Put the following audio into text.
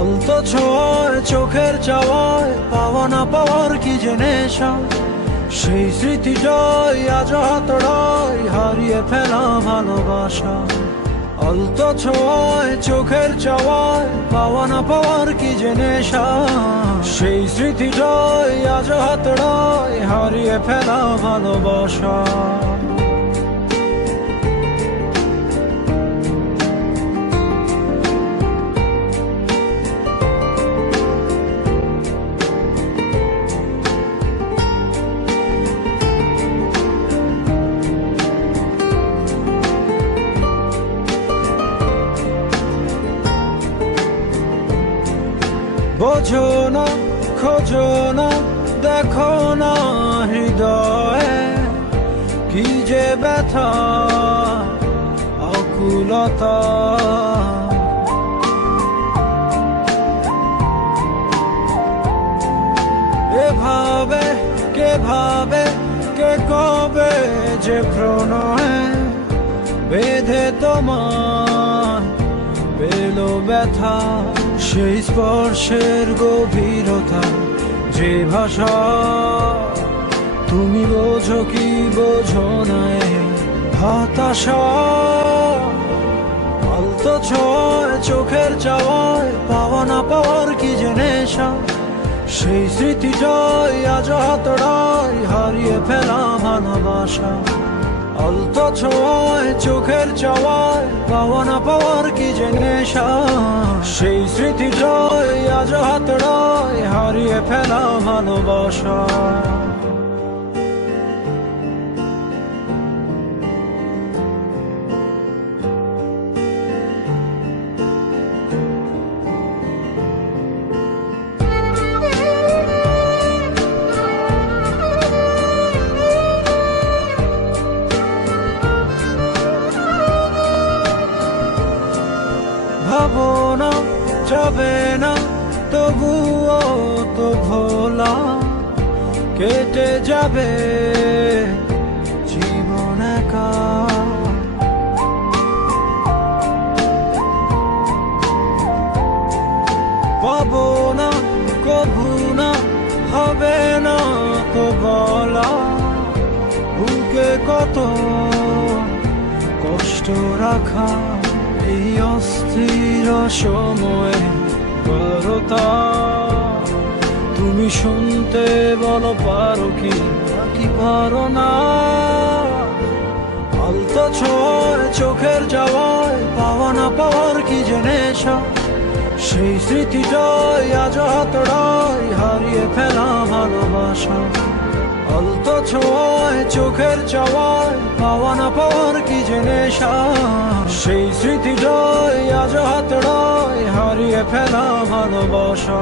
আলতো ছোঁয়ায় চোখের চাওয়ায় পাওয়া না পাওয়ার কি যে নেশা, সেই স্মৃতিটাই আজ হাতড়ায় হারিয়ে ফেলা ভালোবাসা। আলতো ছোঁয়ায় চোখের চাওয়ায় পাওয়া না পাওয়ার কি যে নেশা, সেই স্মৃতিটাই আজ হাতড়ায় হারিয়ে ফেলা ভালোবাসা। বোঝো না, খোঁজো না, দেখো না হৃদয়ে কি যে ব্যথা আকুলতা। এভাবে কে ভাবে, কে কবে যে প্রণয়ে বেঁধে তোমার পেলো ব্যথা। সেই স্পর্শের গভীরতা, যে ভাষা তুমি বোঝো কি বোঝো না হতাশা। আলতো ছোঁয়ায় চোখের চাওয়ায় পাওয়া না পাওয়ার কি যে নেশা, সেই স্মৃতিটাই আজ হাতড়ায় হারিয়ে ফেলা ভালোবাসা। আলতো ছোঁয়ায় চোখের চাওয়ায় পাওয়া না পাওয়ার কি যে নেশা, সেই স্মৃতিটাই আজ হাতড়ায় হারিয়ে ফেলা ভালোবাসা। ভাবো না, যাবে না, তবুও তো ভোলা কেটে যাবে জীবন একা। পাবো না, কভু না, হবে না তো বলা, বুকে কত কষ্ট রাখা এই অস্থির সময়ে বারতা। তুমি শুনতে বলো পারো কি নাকি পারো না। আলতো ছোঁয়ায় চোখের যাওয়ায় পাওয়া না পাওয়ার কি যে নেশা, সেই স্মৃতিটাই আজ হাতড়ায় হারিয়ে ফেলা ভালোবাসা। আলতো ছোঁয়ায় চোখের চাওয়ায় পাওয়া না পাওয়ার কি যে নেশা, সেই স্মৃতিটাই আজ হাতড়ায় হারিয়ে ফেলা ভালোবাসা।